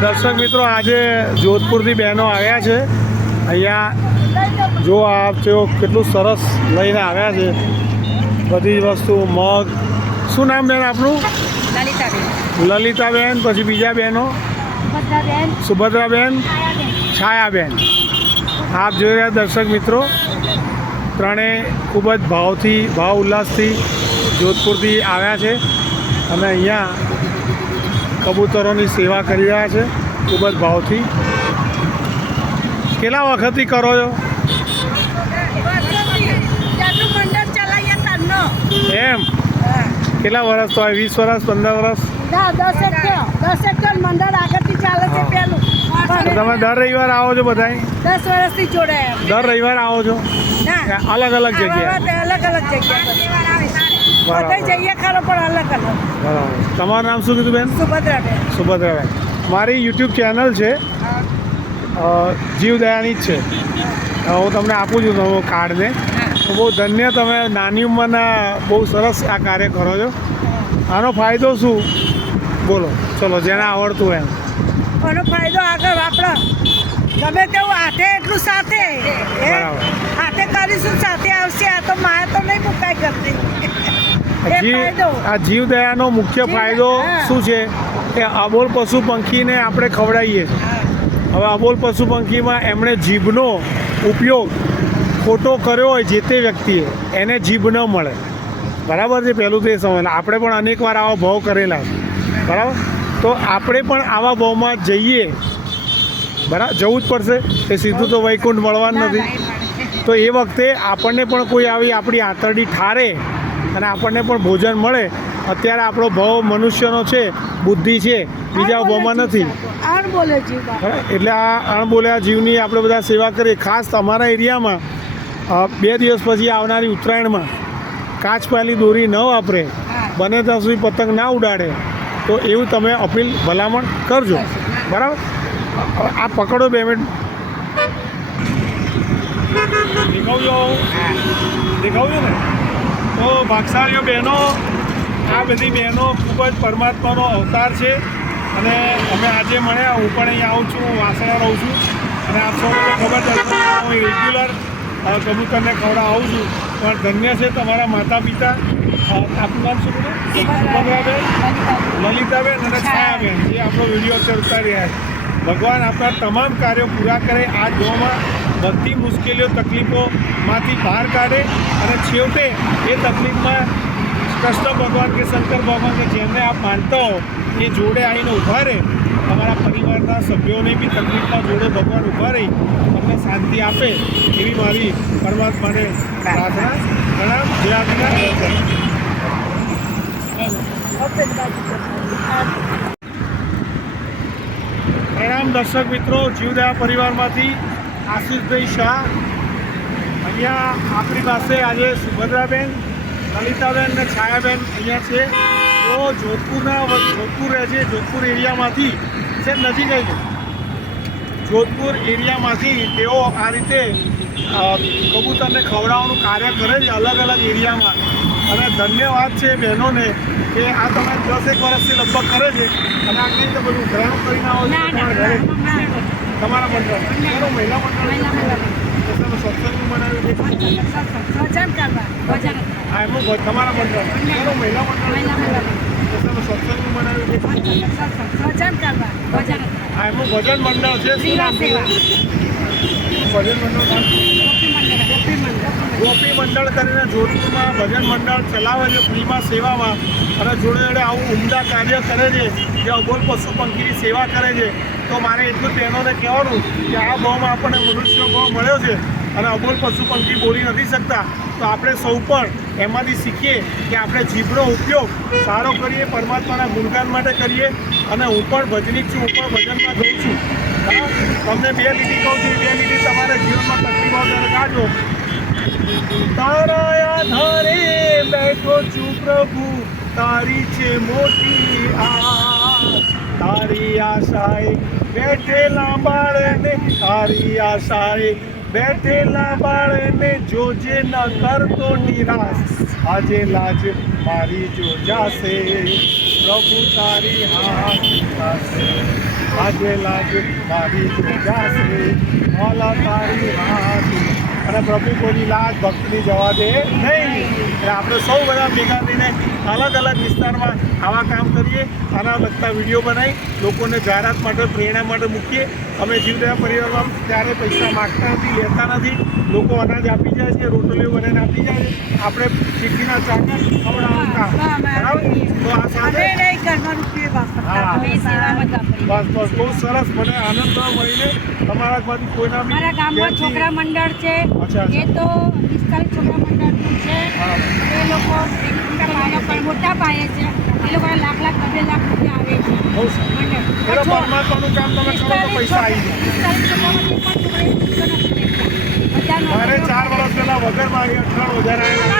દર્શક મિત્રો, આજે જોધપુરથી બહેનો આવ્યા છે. અહીંયા જો આપ તેઓ કેટલું સરસ લઈને આવ્યા છે બધી જ વસ્તુ. મગ, શું નામ બેન આપનું? લલિતાબેન. પછી બીજા બહેનો? સુભદ્રાબેન, છાયાબેન. આપ જોઈ રહ્યા દર્શક મિત્રો, ત્રણેય ખૂબ જ ભાવ ઉલ્લાસથી જોધપુરથી આવ્યા છે અને અહીંયા કબૂતરોની સેવા કરી રહ્યા છે ખૂબ જ ભાવથી. કેટલા વખતથી કરો છો એમ? કેટલા વર્ષ તો? 20 વર્ષ, 15 વર્ષ? તમે દર રવિવાર આવો છો બધા? 10 વર્ષથી જોડાયા. દર રવિવાર આવો છો? અલગ અલગ જગ્યાએ? બરાબર. જઈએ ખરો પણ અલગ અલગ. બરાબર. તમારું નામ શું કીધું બેન? સુભદ્રાબેન. સુભદ્રાબેન. મારી યુટ્યુબ ચેનલ છે, જીવદયાની જ છે. હું તમને આપું છું તમારું કાર્ડને. તો બહુ ધન્ય, તમે નાની ઉંમરના બહુ સરસ આ કાર્ય કરો છો. આનો ફાયદો શું બોલો? ચલો, જેને આવડતું એમ. આનો ફાયદો આગળ આપણે ગમે તેવું હાથે એટલું સાથે હાથે કરીશું સાથે આવશે. આ તો મારે તો નહીં મુકાય કરતી. આ જીવદયાનો મુખ્ય ફાયદો શું છે કે અબોલ પશુ પંખીને આપણે ખવડાવીએ છીએ. હવે અબોલ પશુ પંખીમાં એમણે જીભનો ઉપયોગ ખોટો કર્યો હોય જે તે વ્યક્તિએ, એને જીભ ન મળે. બરાબર છે? પહેલું તો એ સમજ. આપણે પણ અનેકવાર આવા ભાવ કરેલા છે. બરાબર? તો આપણે પણ આવા ભાવમાં જઈએ. બરાબર, જવું જ પડશે. એ સીધું તો વૈકુંઠ મળવાનું નથી. તો એ વખતે આપણને પણ કોઈ આવી આપણી આંતરડી ઠારે અને આપણને પણ ભોજન મળે. અત્યારે આપણો ભાવ મનુષ્યનો છે, બુદ્ધિ છે, બીજા ભાવમાં નથી. એટલે આ અણબોલ્યા જીવની આપણે બધા સેવા કરીએ. ખાસ તમારા એરિયામાં 2 દિવસ પછી આવનારી ઉત્તરાયણમાં કાચપાલી દોરી ન વાપરે, બને ત્યાં સુધી પતંગ ના ઉડાડે, તો એવું તમે અપીલ ભલામણ કરજો. બરાબર? આ પકડો 2 મિનિટ. દેખાવજો ને? તો ભાગશાળીઓ બહેનો, આ બધી બહેનો ખૂબ જ પરમાત્માનો અવતાર છે. અને અમે આજે મળ્યા. હું પણ અહીંયા આવું છું, વાસણા રહું છું. અને આપ સૌને ખબર છે હું રેગ્યુલર કબૂતરને ખવડાવવા આવું છું. પણ ધન્ય છે તમારા માતા પિતા. આપનું નામ શું બોલું? સુભદ્રાબેન, લલિતાબેન અને છાયાબેન, જે આપણો વિડીયો અત્યારે ઉતારી રહ્યા છે. ભગવાન આપણા તમામ કાર્યો પૂરા કરે. આ જોવામાં બધી મુશ્કેલીઓ, તકલીફોમાંથી બહાર કાઢે અને છેવટે એ તકલીફમાં કૃષ્ણ ભગવાન કે શંકર ભગવાન કે જેમને આપ માનતા હો એ જોડે આવીને ઊભા રહે. તમારા પરિવારના સભ્યોને બી તકલીફમાં જોડે ભગવાન ઊભા રહી તમને શાંતિ આપે, એવી મારી પરમાત્માને પ્રાર્થના. પ્રણામ. જય આજ્ઞા. પ્રણામ દર્શક મિત્રો. જીવદયા પરિવારમાંથી આશીષભાઈ શાહ. અહીંયા આપણી પાસે આજે સુભદ્રાબેન, લલિતાબેન અને છાયાબેન અહીંયા છે. તો જોધપુર રહે છે. જોધપુર એરિયામાંથી છે, નજીક જ જોધપુર એરિયામાંથી તેઓ આ રીતે કબૂતરને ખવડાવવાનું કાર્ય કરે છે અલગ અલગ એરિયામાં. અને ધન્યવાદ છે બહેનોને કે આ તમે 10 વર્ષથી લગભગ કરે છે. અને આ કઈ રીતે બધું ગ્રહણ કરીને આવો છો તમારા મંડળ? મહિલા મંડળ સત્સંગ બનાવ્યું છે. હા, એમનું તમારા મંડળ મહિલા મંડળ સત્સંગ બનાવ્યું છે. હા, એમનું ભજન મંડળ છે. શું નામ છે ભજન મંડળ? ગોપી મંડળ કરીને જોધપુરમાં ભજન મંડળ ચલાવે છે ફ્રીમાં સેવામાં. અને જોડે જોડે આવું ઉમદા કાર્ય કરે છે જે અબોલ પશુ પંખીની સેવા કરે છે. તો મારે એટલું બહેનોને કહેવાનું કે આ ભાવમાં આપણને મનુષ્ય ભાવ મળ્યો છે અને અબોલ પશુ પંખી બોલી નથી શકતા. તો આપણે સૌ પણ એમાંથી શીખીએ કે આપણે જીભનો ઉપયોગ સારો કરીએ, પરમાત્માના ગુણગાન માટે કરીએ. અને હું પણ ભજનિક છું, હું પણ ભજનમાં જઉં છું. તમને 2 લીટી કહું છું, 2 લીટી તમારા જીવનમાં તકલીફ આવે ત્યારે ગાજો. તારા આધારે બેઠો છું પ્રભુ, તારી છે મોટી આસ. તારી આશાએ બેઠેલા બાળને, તારી આશાએ બેઠેલા બાળને જોજે ન કરતો નિરાશ. આજે લાજ મારી જો જાશે, પ્રભુ તારી હાથ થશે. લાગે લાગે મારી જાશે મોલા તારી રાતી અને પ્રભુ કોઈની લાજ ભક્તની જવા દે નહીં. એટલે આપણે સૌ બધા ભેગા થઈને અલગ અલગ વિસ્તારમાં આવા કામ કરીએ, આના લગતા વિડીયો બનાવી લોકોને જાહેરાત માટે પ્રેરણા માટે મૂકીએ. અમે જીવદયા પરિવારમાં ત્યારે પૈસા માગતા નથી, લેતા નથી. લોકો અનાજ આપી જાય છે, રોટલીઓ બનાવીને આપી જાય છે, આપણે ચીઠીના ચાકર ખવડાવવાનું કામ. બરાબર? તો આ સાથે અમે નહીં ઘરમાં રૂપિયે વાપરતા. હા. અમે સેવામાં જ વાપરીએ. બસ બસ બહુ સરસ. મને આનંદ થયો મળીને. તમારામાંથી કોઈના બી મારા ગામમાં ઘેરથી- છોકરા મંડળ છે. અચ્છા, એ તો 45 છોકરા મંડળનું છે. હા. એ લોકો પણ મોટા પાયે છે. એ લોકોને લાખ 2 લાખ રૂપિયા આવે છે બહુ સરસ. મંડળ. એટલે પરમાત્માનું કામ તમે કરો તો પૈસા આવી જાય. 45 છોકરામાંથી પણ છોકરાએ મારે 4 વર્ષ પહેલા વગર માગે 18,000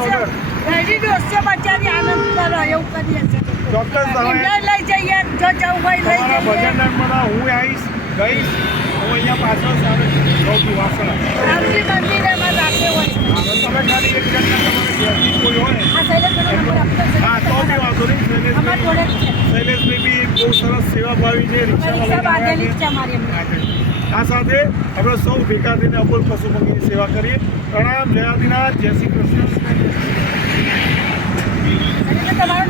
આવ્યા. ઘરડી દોસ્તો બચારી આનંદ કરો એવું કરીએ છીએ. ચોક્કસ તમે એમને લઈ જઈએ જો જવું હોય લઈ તમારા જઈએ. ભજન નામમાં હું આવીશ, ગઈશ. હું અહીંયા પાછળ સામે રહું છું વાસણા. રામજી મંદિરેમાં રાખે હોય. હવે તમે ખાલી એક જણના તમારે ઘેરથી કોઈ હોય આ શૈલેષભાઈનો નંબર આપતો છે. હા તો બી વાંધો નહીં. અમારા જોડે જ છે. શૈલેષભાઈ બી બહુ સરસ સેવાભાવી છે, રિક્ષામાં પૈસા લઈને આવ્યા બાંધેલી જ છે. છે અમારી એમની. આ સાથે આપણે સૌ ભેગા થઈને અબોલ પશુ પંખીની સેવા કરીએ. પ્રણામ, જય આદિનાથ, જય શ્રી કૃષ્ણ. અને તમારો